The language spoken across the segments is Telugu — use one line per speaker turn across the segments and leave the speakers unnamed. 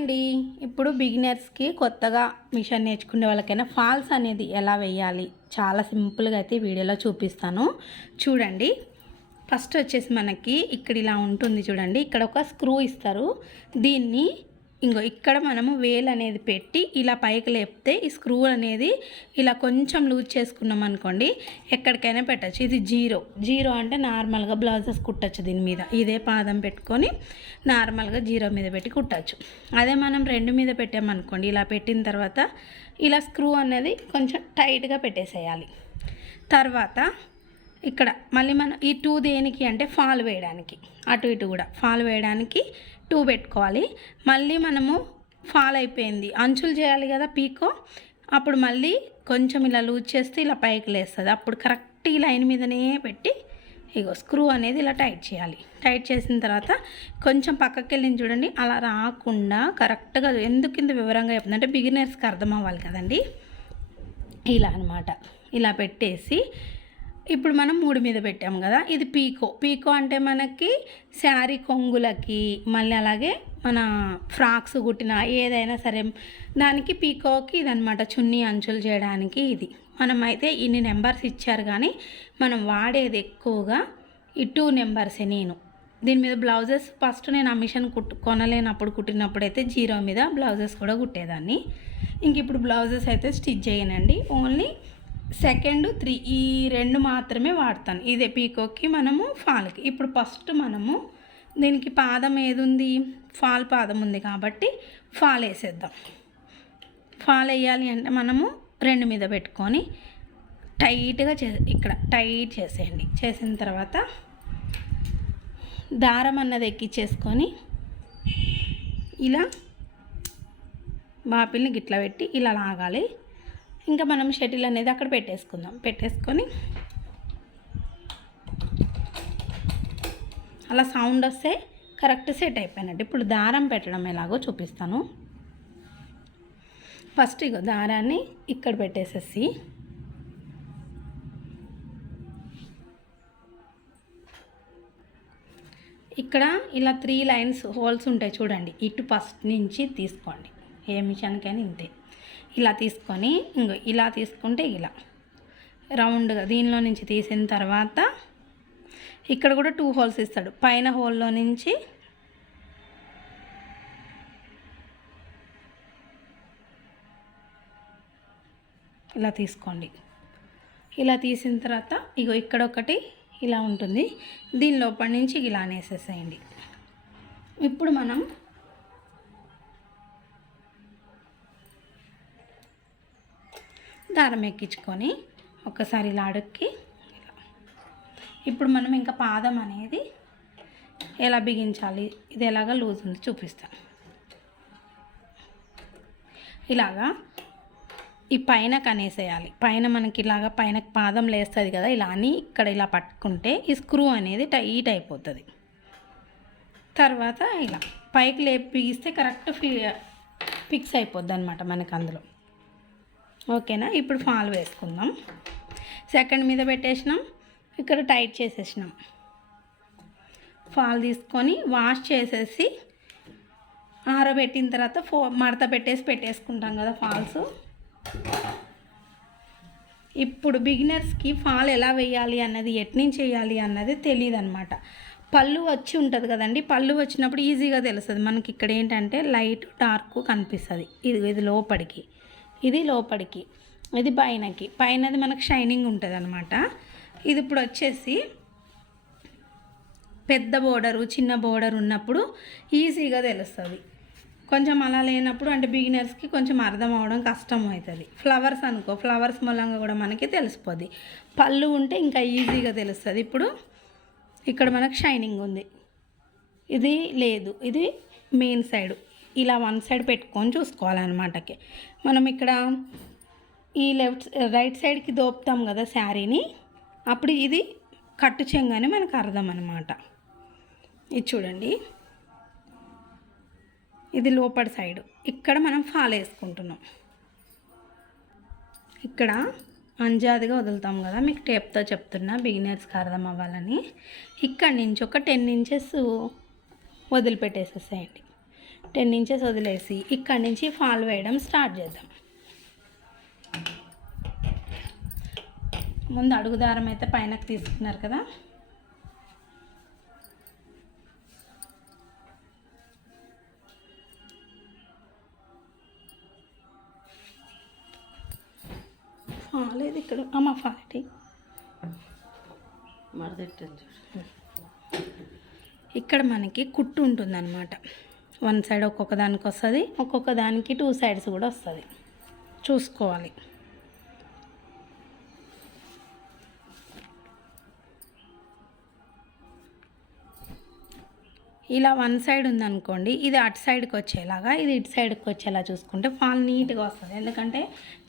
అండి ఇప్పుడు బిగినర్స్కి కొత్తగా మిషన్ నేర్చుకునే వాళ్ళకైనా ఫాల్స్ అనేది ఎలా వేయాలి? చాలా సింపుల్గా అయితే వీడియోలో చూపిస్తాను. చూడండి. ఫస్ట్ వచ్చేసి మనకి ఇక్కడ ఇలా ఉంటుంది చూడండి. ఇక్కడ ఒక స్క్రూ ఇస్తారు. దీన్ని ఇంకో ఇక్కడ మనము వేలు అనేది పెట్టి ఇలా పైకి లేపితే ఈ స్క్రూ అనేది ఇలా కొంచెం లూజ్ చేసుకున్నాం అనుకోండి ఎక్కడికైనా పెట్టచ్చు. ఇది జీరో. జీరో అంటే నార్మల్గా బ్లౌజెస్ కుట్టచ్చు దీని మీద. ఇదే పాదం పెట్టుకొని నార్మల్గా జీరో మీద పెట్టి కుట్టచ్చు. అదే మనం రెండు మీద పెట్టామనుకోండి ఇలా పెట్టిన తర్వాత ఇలా స్క్రూ అనేది కొంచెం టైట్గా పెట్టేసేయాలి. తర్వాత ఇక్కడ మళ్ళీ మనం ఈ టూ దేనికి అంటే ఫాల్ వేయడానికి అటు ఇటు కూడా ఫాల్ వేయడానికి టూ పెట్టుకోవాలి. మళ్ళీ మనము ఫాల్ అయిపోయింది. అంచులు చేయాలి కదా పీకో. అప్పుడు మళ్ళీ కొంచెం ఇలా లూజ్ చేస్తే ఇలా పైకి లేస్తుంది. అప్పుడు కరెక్ట్ ఈ లైన్ మీదనే పెట్టి ఇగో స్క్రూ అనేది ఇలా టైట్ చేయాలి. టైట్ చేసిన తర్వాత కొంచెం పక్కకి వెళ్ళింది చూడండి. అలా రాకుండా కరెక్ట్గా ఎందుకు ఇంత వివరంగా చెప్తుంది అంటే బిగినర్స్కి అర్థం అవ్వాలి కదండి. ఇలా అనమాట ఇలా పెట్టేసి ఇప్పుడు మనం మూడు మీద పెట్టాము కదా ఇది పీకో. పీకో అంటే మనకి శారీ కొంగులకి మళ్ళీ అలాగే మన ఫ్రాక్స్ కుట్టిన ఏదైనా సరే దానికి పీకోకి ఇదనమాట చున్నీ అంచులు చేయడానికి ఇది. మనం అయితే ఇన్ని నెంబర్స్ ఇచ్చారు కానీ మనం వాడేది ఎక్కువగా ఈ టూ నెంబర్సే నేను. దీని మీద బ్లౌజెస్ ఫస్ట్ నేను ఆ మిషన్ కుట్టు కొనలేనప్పుడు కుట్టినప్పుడు అయితే జీరో మీద బ్లౌజెస్ కూడా కుట్టేదాన్ని. ఇంక ఇప్పుడు బ్లౌజెస్ అయితే స్టిచ్ చేయనండి. ఓన్లీ సెకండ్ త్రీ ఈ రెండు మాత్రమే వాడతాను. ఇదే పీకోకి మనము ఫాల్కి. ఇప్పుడు ఫస్ట్ మనము దీనికి పాదం ఏది ఉంది ఫాల్ పాదం ఉంది కాబట్టి ఫాల్ వేసేద్దాం. ఫాల్ వేయాలి అంటే మనము రెండు మీద పెట్టుకొని టైట్గా చే ఇక్కడ టైట్ చేసేయండి. చేసిన తర్వాత దారం అన్నది ఎక్కిచ్చేసుకొని ఇలా బాపిల్ని గిట్ల పెట్టి ఇలా లాగాలి. ఇంకా మనం షటిల్ అనేది అక్కడ పెట్టేసుకుందాం. పెట్టేసుకొని అలా సౌండ్ వస్తే కరెక్ట్ సెట్ అయిపోయినట్టు. ఇప్పుడు దారం పెట్టడం ఎలాగో చూపిస్తాను. ఫస్ట్ ఇగో దారాన్ని ఇక్కడ పెట్టేసేసి ఇక్కడ ఇలా త్రీ లైన్స్ హోల్స్ ఉంటాయి చూడండి. ఇటు ఫస్ట్ నుంచి తీసుకోండి. ఏ మిషన్కైనా ఇంతే. ఇలా తీసుకొని ఇంకో ఇలా తీసుకుంటే ఇలా. రౌండ్గా దీనిలో నుంచి తీసిన తర్వాత ఇక్కడ కూడా టూ హోల్స్ ఇస్తాడు. పైన హోల్లో నుంచి ఇలా తీసుకోండి. ఇలా తీసిన తర్వాత ఇగో ఇక్కడ ఒకటి ఇలా ఉంటుంది. దీని లోపల నుంచి ఇలా అనేసేసేయండి. ఇప్పుడు మనం కారం ఎక్కించుకొని ఒకసారి ఇలా అడుక్కి ఇప్పుడు మనం ఇంకా పాదం అనేది ఎలా బిగించాలి? ఇది ఎలాగ లూజ్ ఉంది చూపిస్తాను. ఇలాగా ఈ పైన కనేసేయాలి పైన మనకి ఇలాగ పైన పాదం లేస్తుంది కదా ఇలా అని ఇక్కడ ఇలా పట్టుకుంటే ఈ స్క్రూ అనేది టైట్ అయిపోతుంది. తర్వాత ఇలా పైకి లేపి బిగిస్తే కరెక్ట్ ఫి ఫిక్స్ అయిపోద్ది అనమాట మనకి అందులో ఓకేనా? ఇప్పుడు ఫాల్ వేసుకుందాం. సెకండ్ మీద పెట్టేసినాం. ఇక్కడ టైట్ చేసేసినాం. ఫాల్ తీసుకొని వాష్ చేసేసి ఆరబెట్టిన తర్వాత ఫో మడత పెట్టేసి పెట్టేసుకుంటాం కదా ఫాల్స్ ఇప్పుడు బిగినర్స్కి ఫాల్ ఎలా వేయాలి అన్నది ఎట్నుంచి వేయాలి అన్నది తెలియదు అనమాట పళ్ళు వచ్చి ఉంటుంది కదండి పళ్ళు వచ్చినప్పుడు ఈజీగా తెలుస్తుంది. మనకి ఇక్కడ ఏంటంటే లైట్ డార్క్ కనిపిస్తుంది. ఇది ఇది లోపలికి. ఇది లోపలికి ఇది పైనకి. పైనది మనకు షైనింగ్ ఉంటుంది అనమాట ఇది ఇప్పుడు వచ్చేసి పెద్ద బోర్డరు చిన్న బోర్డర్ ఉన్నప్పుడు ఈజీగా తెలుస్తుంది. కొంచెం అలా లేనప్పుడు అంటే బిగినర్స్కి కొంచెం అర్థం అవడం కష్టం అవుతుంది. ఫ్లవర్స్ అనుకో ఫ్లవర్స్ మూలంగా కూడా మనకి తెలిసిపోద్ది. పళ్ళు ఉంటే ఇంకా ఈజీగా తెలుస్తుంది. ఇప్పుడు ఇక్కడ మనకు షైనింగ్ ఉంది. ఇది లేదు ఇది మెయిన్ సైడ్. ఇలా వన్ సైడ్ పెట్టుకొని చూసుకోవాలన్నమాటకి. మనం ఇక్కడ ఈ లెఫ్ట్ రైట్ సైడ్కి దోపుతాం కదా శారీని అప్పుడు ఇది కట్టు చెంగానే మనకు అర్థం అనమాట ఇది చూడండి. ఇది లోపటి సైడ్. ఇక్కడ మనం ఫాల్ వేసుకుంటున్నాం. ఇక్కడ అంజాదిగా వదులుతాం కదా మీకు టేప్తో చెప్తున్నా బిగినర్స్కి అర్థం అవ్వాలని ఇక్కడి నుంచి ఒక టెన్ ఇంచెస్ వదిలిపెట్టేసేసేయండి. టెన్ ఇంచెస్ వదిలేసి ఇక్కడి నుంచి ఫాల్ వేయడం స్టార్ట్ చేద్దాం. ముందు అడుగు దారం అయితే పైనకి తీసుకున్నారు కదా. ఫాలేదు ఇక్కడ. అమ్మ ఫాలెటి
మరదెట్టని చూడు.
ఇక్కడ మనకి కుట్టు ఉంటుందన్నమాట. వన్ సైడ్ ఒక్కొక్క దానికి వస్తుంది ఒక్కొక్క దానికి టూ సైడ్స్ కూడా వస్తుంది. చూసుకోవాలి. ఇలా వన్ సైడ్ ఉందనుకోండి ఇది అటు సైడ్కి వచ్చేలాగా ఇది ఇటు సైడ్కి వచ్చేలా చూసుకుంటే ఫాల్ నీట్గా వస్తుంది. ఎందుకంటే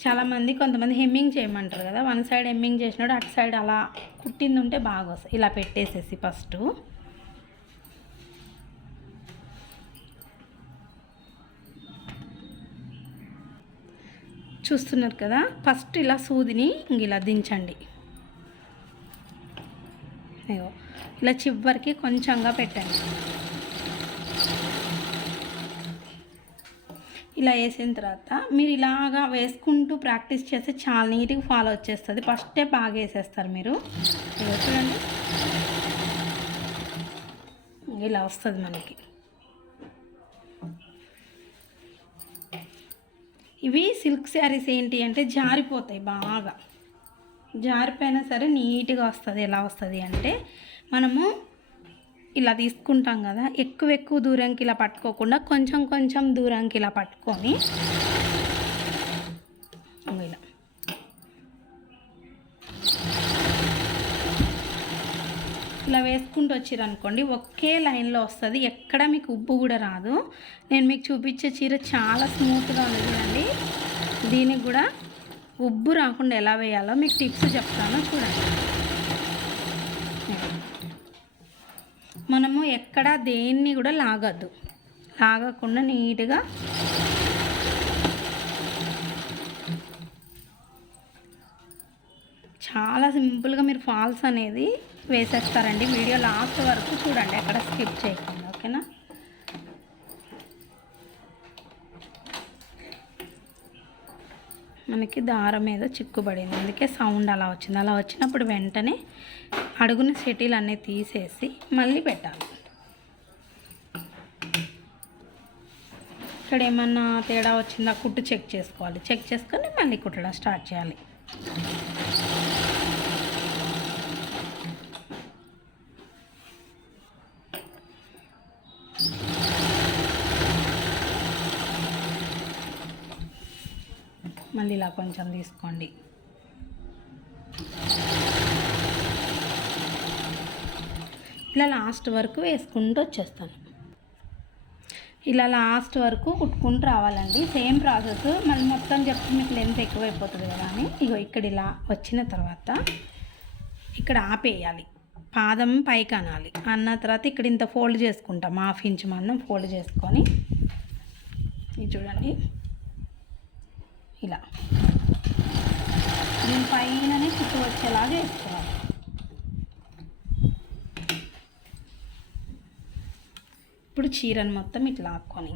చాలామంది కొంతమంది హెమ్మింగ్ చేయమంటారు కదా వన్ సైడ్ హెమ్మింగ్ చేసినప్పుడు అటు సైడ్ అలా కుట్టింది ఉంటే బాగా వస్తుంది. ఇలా పెట్టేసేసి ఫస్ట్. చూస్తున్నారు కదా. ఫస్ట్ ఇలా సూదిని ఇంక ఇలా దించండి. అయ్యో ఇలా చివరికి కొంచెంగా పెట్టండి. ఇలా వేసిన తర్వాత మీరు ఇలాగా వేసుకుంటూ ప్రాక్టీస్ చేస్తే చాలా నీట్గా ఫాలో వచ్చేస్తుంది. ఫస్టే బాగా వేసేస్తారు మీరు. చూడండి. ఇలా వస్తుంది మనకి. ఇవి సిల్క్ శారీస్ ఏంటి అంటే జారిపోతాయి బాగా. జారిపోయినా సరే నీట్గా వస్తుంది. ఎలా వస్తుంది అంటే మనము ఇలా తీసుకుంటాం కదా ఎక్కువ ఎక్కువ దూరంకి ఇలా పట్టుకోకుండా కొంచెం కొంచెం దూరంకి ఇలా పట్టుకొని వేసుకుంటూ వచ్చారు అనుకోండి ఒకే లైన్లో వస్తుంది. ఎక్కడ మీకు ఉబ్బు కూడా రాదు. నేను మీకు చూపించే చీర చాలా స్మూత్గా ఉంది చూడండి. దీనికి కూడా ఉబ్బు రాకుండా ఎలా వేయాలో మీకు టిప్స్ చెప్తాను చూడండి. మనము ఎక్కడ దేన్ని కూడా లాగద్దు. లాగకుండా నీట్గా చాలా సింపుల్గా మీరు ఫాల్స్ అనేది వేసేస్తారండి. వీడియో లాస్ట్ వరకు చూడండి. ఎక్కడ స్కిప్ చేయకుండా ఓకేనా? మనకి దారం మీద చిక్కుబడింది. అందుకే సౌండ్ అలా వచ్చింది. అలా వచ్చినప్పుడు వెంటనే అడుగున సెటిల్ అన్నీ తీసేసి మళ్ళీ పెట్టాలి. ఇక్కడ ఏమన్నా తేడా వచ్చిందా? కుట్టు చెక్ చేసుకోవాలి. చెక్ చేసుకొని మళ్ళీ కుట్టడం స్టార్ట్ చేయాలి. మళ్ళీ ఇలా కొంచెం తీసుకోండి. ఇలా లాస్ట్ వరకు వేసుకుంటూ వచ్చేస్తాను. ఇలా లాస్ట్ వరకు కుట్టుకుంటూ రావాలండి. సేమ్ ప్రాసెస్ మళ్ళీ మొత్తం చెప్తే మీకు లెంత్ ఎక్కువైపోతుంది కదా అని. ఇగో ఇక్కడ ఇలా వచ్చిన తర్వాత ఇక్కడ ఆపేయాలి. పాదం పైకి అనాలి. అన్న తర్వాత ఇక్కడ ఇంత ఫోల్డ్ చేసుకుంటాం. హాఫ్ ఇంచ్ మందం ఫోల్డ్ చేసుకొని. ఇది చూడండి. ఇలా. దీని పైననే కుట్టు వచ్చేలాగా వేసుకోవాలి. ఇప్పుడు చీరను మొత్తం ఇట్లా ఆక్కొని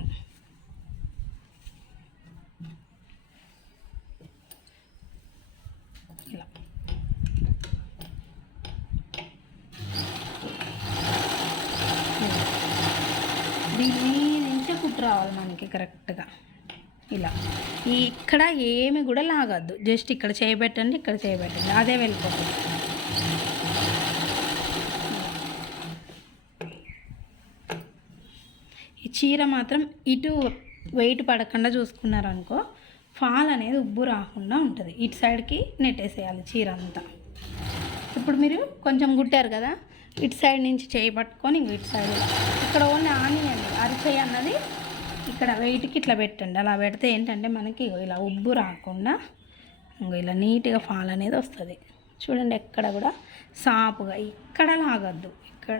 ఇలా. దీని నుంచే కుట్టు రావాలి మనకి కరెక్ట్గా ఇలా. ఈ ఇక్కడ ఏమి కూడా లాగద్దు. జస్ట్ ఇక్కడ చేయబెట్టండి ఇక్కడ చేయబెట్టండి అదే వెళ్ళిపోతుంది. ఈ చీర మాత్రం ఇటు వెయిట్ పడకుండా చూసుకున్నారనుకో ఫాల్ అనేది ఉబ్బు రాకుండా ఉంటుంది. ఇటు సైడ్కి నెట్టేసేయాలి చీర అంతా. ఇప్పుడు మీరు కొంచెం గుట్టారు కదా ఇటు సైడ్ నుంచి చేయి పట్టుకొని ఇంక ఇటు సైడ్ ఇక్కడ ఓన్లీ ఆనియన్ అరిచేయి అన్నది ఇక్కడ వెయిట్కి ఇట్లా పెట్టండి. అలా పెడితే ఏంటంటే మనకి ఇలా ఉబ్బు రాకుండా ఇలా నీట్గా ఫాల్ అనేది వస్తుంది. చూడండి ఎక్కడ కూడా సాపుగా ఇక్కడ లాగద్దు. ఇక్కడ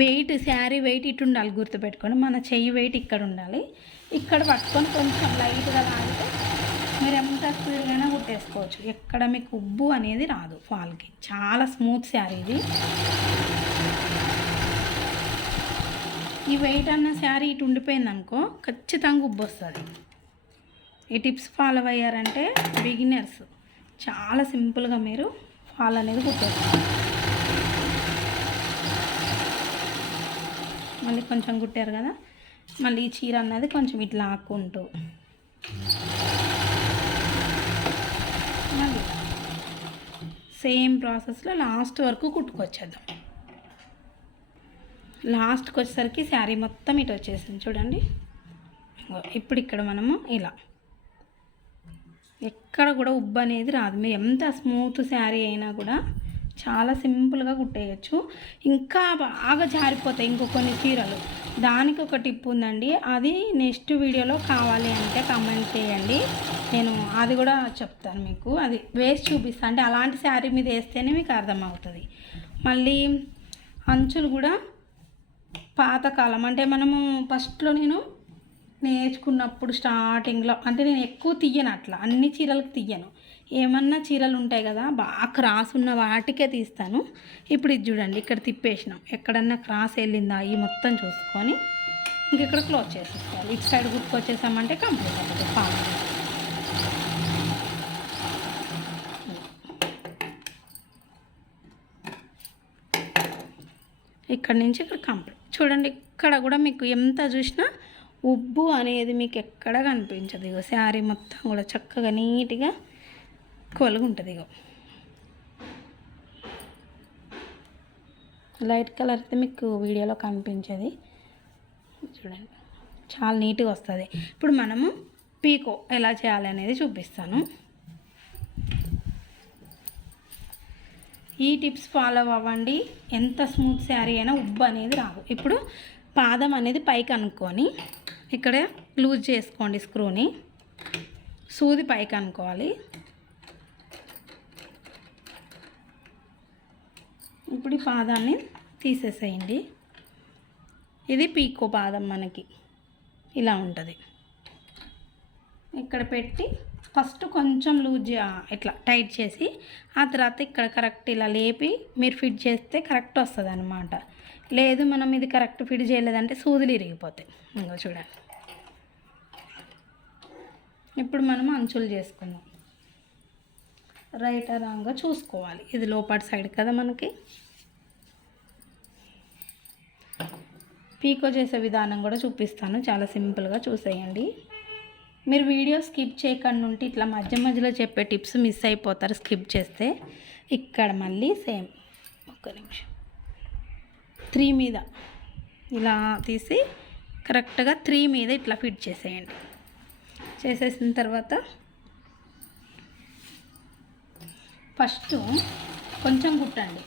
వెయిట్ శారీ వెయిట్ ఇటు ఉండాలి గుర్తుపెట్టుకొని. మన చెయ్యి వెయిట్ ఇక్కడ ఉండాలి. ఇక్కడ పట్టుకొని కొంచెం లైట్గా లాగితే మీరు ఎంత స్పీడ్గానే కుట్టేసుకోవచ్చు. ఎక్కడ మీకు ఉబ్బు అనేది రాదు ఫాల్కి. చాలా స్మూత్ శారీ ఇది. ఈ వెయిట్ అన్న శారీ ఇటు ఉండిపోయింది అనుకో ఖచ్చితంగా ఉబ్బు వస్తుంది. ఈ టిప్స్ ఫాలో అయ్యారంటే బిగినర్స్ చాలా సింపుల్గా మీరు ఫాల్ అనేది కుట్టేస్తారు. మళ్ళీ కొంచెం కుట్టారు కదా మళ్ళీ ఈ చీర అన్నది కొంచెం ఇట్లా ఆక్కుంటూ మళ్ళీ సేమ్ ప్రాసెస్లో లాస్ట్ వరకు కుట్టుకొచ్చేద్దాం. లాస్ట్కి వచ్చేసరికి శారీ మొత్తం ఇటు వచ్చేసింది. చూడండి. ఇప్పుడు ఇక్కడ మనము ఇలా. ఎక్కడ కూడా ఉబ్బు అనేది రాదు. మీరు ఎంత స్మూత్ శారీ అయినా కూడా చాలా సింపుల్గా కుట్టేయచ్చు. ఇంకా బాగా జారిపోతాయి ఇంకో కొన్ని చీరలు. దానికి ఒక టిప్ ఉందండి. అది నెక్స్ట్ వీడియోలో కావాలి అంటే కమెంట్ చేయండి. నేను అది కూడా చెప్తాను మీకు. అది వేసి చూపిస్తాను అంటే అలాంటి శారీ మీద వేస్తేనే మీకు అర్థమవుతుంది. మళ్ళీ అంచులు కూడా పాతకాలం. అంటే మనము ఫస్ట్లో నేను నేర్చుకున్నప్పుడు స్టార్టింగ్లో అంటే నేను ఎక్కువ తీయను అట్లా. అన్ని చీరలకు తీయను ఏమన్నా చీరలు ఉంటాయి కదా బాగా క్రాస్ ఉన్న వాటికే తీస్తాను. ఇప్పుడు ఇది చూడండి ఇక్కడ తిప్పేసినాం. ఎక్కడన్నా క్రాస్ వెళ్ళిందా ఈ మొత్తం చూసుకొని ఇంకెక్కడ క్లోజ్ చేసేసుకోవాలి. ఇటు సైడ్ గుర్తుకొచ్చేసామంటే కంప్లీట్ అవుతుంది ఫామ్ ఇక్కడ నుంచి ఇక్కడ కంప్లీట్. చూడండి ఇక్కడ కూడా మీకు ఎంత చూసినా ఉబ్బు అనేది మీకు ఎక్కడ కనిపించదు. ఇగో శారీ మొత్తం కూడా చక్కగా నీట్గా కొలుగుంటుంది ఇగో. లైట్ కలర్ అయితే మీకు వీడియోలో కనిపించేది. చూడండి చాలా నీట్గా వస్తుంది. ఇప్పుడు మనము పీకో ఎలా చేయాలి అనేది చూపిస్తాను. ఈ టిప్స్ ఫాలో అవ్వండి. ఎంత స్మూత్ శారీ అయినా ఉబ్బు అనేది రాదు ఇప్పుడు పాదం అనేది పైకి అనుకొని ఇక్కడ లూజ్ చేసుకోండి స్క్రూని. సూది పైకి అనుకోవాలి. ఇప్పుడు ఈ పాదాన్ని తీసేసేయండి. ఇది పీకో పాదం మనకి. ఇలా ఉంటుంది. ఇక్కడ పెట్టి ఫస్ట్ కొంచెం లూజ్ ఇట్లా టైట్ చేసి ఆ తర్వాత ఇక్కడ కరెక్ట్ ఇలా లేపి మీరు ఫిట్ చేస్తే కరెక్ట్ వస్తుంది అనమాట లేదు మనం ఇది కరెక్ట్ ఫిట్ చేయలేదంటే సూదులు ఇరిగిపోతాయి. ఇంకో చూడండి. ఇప్పుడు మనం అంచులు చేసుకుందాం. రైట్ రాంగ్గా చూసుకోవాలి. ఇది లోపటి సైడ్ కదా మనకి. పీకో చేసే విధానం కూడా చూపిస్తాను. చాలా సింపుల్గా చూసేయండి. మీరు వీడియో స్కిప్ చేయకుండా ఉంటే ఇట్లా మధ్య మధ్యలో చెప్పే టిప్స్ మిస్ అయిపోతారు స్కిప్ చేస్తే. ఇక్కడ మళ్ళీ సేమ్. ఒక్క నిమిషం. త్రీ మీద. ఇలా తీసి కరెక్ట్గా త్రీ మీద ఇట్లా ఫిట్ చేసేయండి. చేసేసిన తర్వాత ఫస్ట్ కొంచెం కుట్టండి.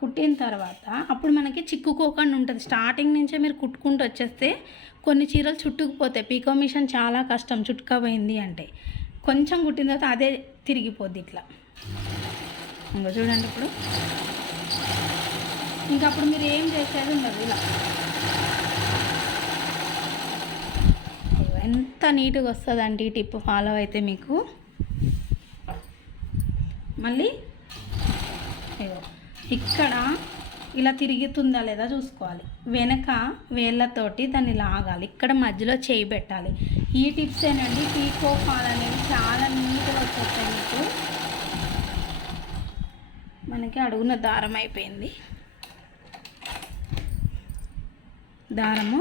కుట్టిన తర్వాత అప్పుడు మనకి చిక్కుకోకుండా ఉంటుంది. స్టార్టింగ్ నుంచే మీరు కుట్టుకుంటూ వచ్చేస్తే కొన్ని చీరలు చుట్టుకుపోతాయి. పీకో మిషన్ చాలా కష్టం చుట్టుకపోయింది అంటే. కొంచెం కుట్టిన తర్వాత అదే తిరిగిపోద్ది ఇట్లా. ఇంకా చూడండి ఇప్పుడు. ఇంకా అప్పుడు మీరు ఏం చేసేది ఉండదు ఇలా. ఎంత నీట్గా వస్తుందండి ఈ టిప్ ఫాలో అయితే మీకు. మళ్ళీ ఇగో. ఇక్కడ ఇలా తిరుగుతుందా లేదా చూసుకోవాలి. వెనక వేళ్ళతోటి దాన్ని లాగాలి. ఇక్కడ మధ్యలో చేయి పెట్టాలి. ఈ టిప్స్ ఏనండి పీకో ఫాల్ అనేవి చాలా నీట్గా వచ్చేస్తాయి మీకు. మనకి అడుగున దారం అయిపోయింది. దారము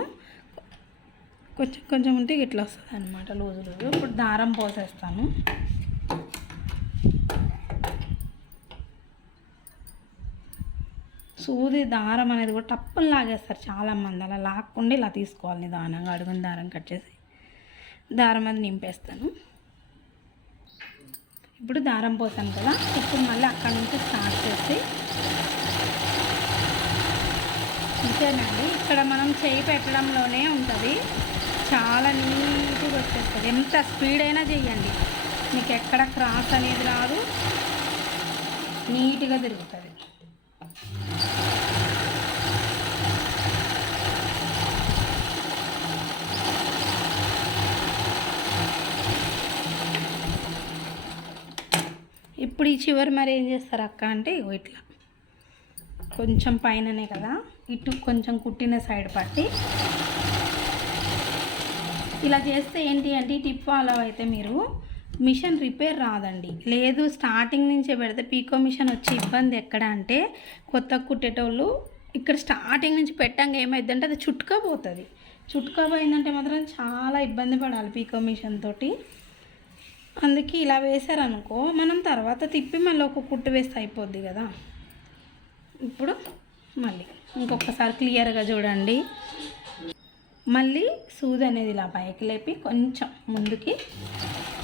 కొంచెం కొంచెం ఉంటే ఇట్లా వస్తుంది అనమాట లూజు లూజు. ఇప్పుడు దారం పోసేస్తాను. సూది దారం అనేది కూడా టప్పులు లాగేస్తారు చాలామంది. అలా లాక్కుండా ఇలా తీసుకోవాలి నిదానంగా అడుగున దారం కట్ చేసి దారం అది నింపేస్తాను. ఇప్పుడు దారం పోసాను కదా ఇప్పుడు మళ్ళీ అక్కడ నుంచి స్టార్ట్ చేసి అంతేనండి ఇక్కడ మనం చేయి పెట్టడంలోనే ఉంటుంది. చాలా నీట్గా వచ్చేస్తుంది. ఎంత స్పీడ్ అయినా చెయ్యండి మీకు ఎక్కడ క్రాస్ అనేది రాదు. నీట్గా తిరుగుతుంది. ఇప్పుడు ఈ చివరి మరి ఏం చేస్తారు అక్క అంటే ఇగో ఇట్లా. కొంచెం పైననే కదా. ఇటు కొంచెం కుట్టిన సైడ్ పట్టి. ఇలా చేస్తే ఏంటి అంటే ఈ టిప్ ఫాలో అయితే మీరు. మిషన్ రిపేర్ రాదండి. లేదు స్టార్టింగ్ నుంచే పెడితే పీకో మిషన్ వచ్చే ఇబ్బంది ఎక్కడ అంటే కొత్త కుట్టేటోళ్ళు ఇక్కడ స్టార్టింగ్ నుంచి పెట్టంగా ఏమైందంటే అది చుట్టుకపోతుంది. చుట్టుకపోయిందంటే మాత్రం చాలా ఇబ్బంది పడాలి పీకో మిషన్ తోటి. అందుకే ఇలా వేసారనుకో మనం తర్వాత తిప్పి మళ్ళీ ఒక కుట్టు వేస్తే అయిపోద్ది కదా. ఇప్పుడు మళ్ళీ ఇంకొకసారి క్లియర్గా చూడండి. మళ్ళీ సూది అనేది ఇలా పైకి లేపి కొంచెం ముందుకి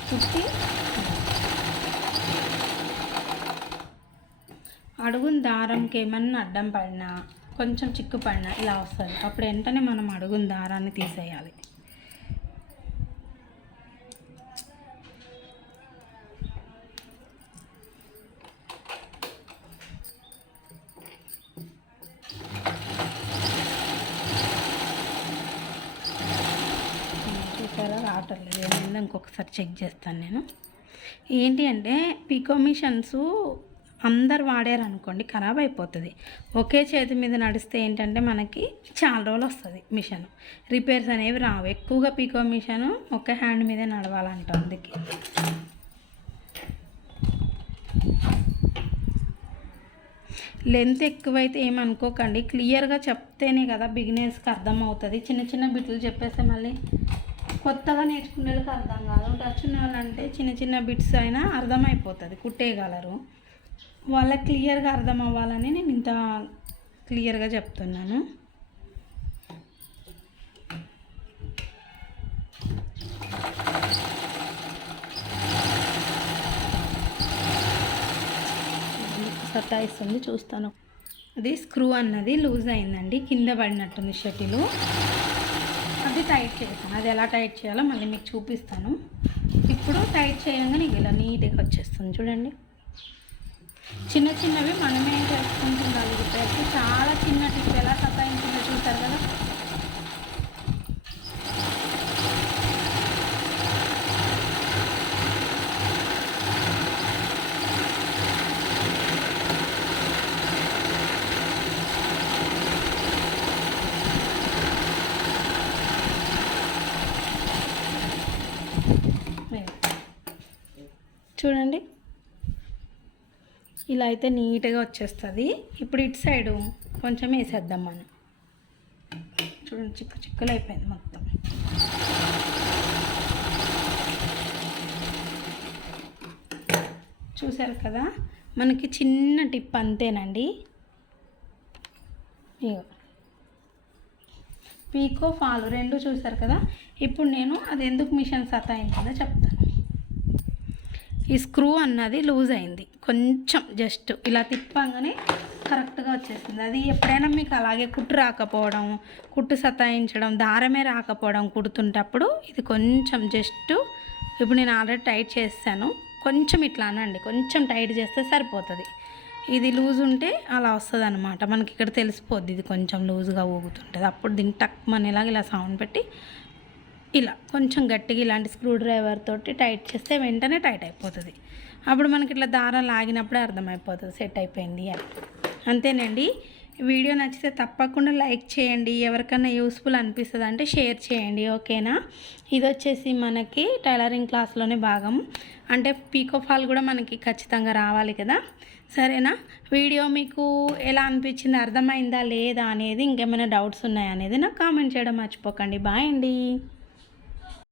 కుట్టి అడుగున దారంకి ఏమన్నా అడ్డం పడినా కొంచెం చిక్కు పడినా ఇలా వస్తుంది. అప్పుడు వెంటనే మనం అడుగున దారాన్ని తీసేయాలి చూసారా రావట్లేదు ఇంకొకసారి చెక్ చేస్తాను నేను. ఏంటి అంటే పీకో మిషన్స్ అందరు వాడారు అనుకోండి ఖరాబ్ అయిపోతుంది. ఒకే చేతి మీద నడిస్తే ఏంటంటే మనకి చాలా రోజులు వస్తుంది మిషన్. రిపేర్స్ అనేవి రావు. ఎక్కువగా పీకో మిషన్ ఒకే హ్యాండ్ మీదే నడవాలంట అందుకే. లెంత్ ఎక్కువైతే ఏమనుకోకండి క్లియర్గా చెప్తేనే కదా బిగినర్స్కి అర్థమవుతుంది. చిన్న చిన్న బిట్లు చెప్పేస్తే మళ్ళీ కొత్తగా నేర్చుకునే వాళ్ళకి అర్థం కాదు. టచ్ ఉన్న వాళ్ళంటే చిన్న చిన్న బిట్స్ అయినా అర్థమైపోతుంది. కుట్టేయగలరు. వాళ్ళకి క్లియర్గా అర్థం అవ్వాలని నేను ఇంత క్లియర్గా చెప్తున్నాను. సతాయిస్తుంది చూస్తాను. అది స్క్రూ అన్నది లూజ్ అయిందండి. కింద పడినట్టుంది షటిలు. టైట్ చేస్తాను. అది ఎలా టైట్ చేయాలో మళ్ళీ మీకు చూపిస్తాను. ఇప్పుడు టైట్ చేయగానే ఇలా నీట్గా వచ్చేస్తుంది. చూడండి. చిన్న చిన్నవి మనమే చేసుకుంటుండాలి. రిపేర్కి చాలా చిన్న టిప్ ఎలా సతాయించిందో చూసారు కదా చూడండి ఇలా అయితే నీట్గా వచ్చేస్తుంది. ఇప్పుడు ఇటు సైడు కొంచెం వేసేద్దాం మనం. చూడండి చిక్కు చిక్కులు అయిపోయింది మొత్తం. చూసారు కదా? మనకి చిన్న టిప్ అంతేనండి. ఇగో. పీకో ఫాలు రెండు చూసారు కదా? ఇప్పుడు నేను అది ఎందుకు మిషన్ సతాయించిందో చెప్తాను ఈ స్క్రూ అన్నది లూజ్ అయింది. కొంచెం జస్ట్ ఇలా తిప్పంగానే కరెక్ట్గా వచ్చేసింది. అది ఎప్పుడైనా మీకు అలాగే కుట్టు రాకపోవడం కుట్టు సతాయించడం దారమే రాకపోవడం కుడుతుంటప్పుడు ఇది కొంచెం జస్ట్ ఇప్పుడు నేను ఆల్రెడీ టైట్ చేస్తాను. కొంచెం ఇట్లా అనండి కొంచెం టైట్ చేస్తే సరిపోతుంది. ఇది లూజ్ ఉంటే అలా వస్తుంది అనమాట మనకి ఇక్కడ తెలిసిపోద్ది ఇది కొంచెం లూజ్గా ఊగుతుంటుంది. అప్పుడు దీన్ని టక్ మనీలాగా ఇలా సౌండ్ పెట్టి ఇలా కొంచెం గట్టిగా ఇలాంటి స్క్రూ డ్రైవర్ తోటి టైట్ చేస్తే వెంటనే టైట్ అయిపోతుంది. అప్పుడు మనకి ఇట్లా దారం లాగినప్పుడే అర్థమైపోతుంది సెట్ అయిపోయింది అని. అంతేనండి. వీడియో నచ్చితే తప్పకుండా లైక్ చేయండి. ఎవరికైనా యూస్ఫుల్ అనిపిస్తుంది అంటే షేర్ చేయండి ఓకేనా? ఇది వచ్చేసి మనకి టైలరింగ్ క్లాస్లోనే భాగం. అంటే పీకో ఫాల్ కూడా మనకి ఖచ్చితంగా రావాలి కదా? సరేనా? వీడియో మీకు ఎలా అనిపించింది? అర్థమైందా లేదా అనేది ఇంకేమైనా డౌట్స్ ఉన్నాయా అనేది నాకు కామెంట్ చేయడం మర్చిపోకండి. బాయ్ అండి.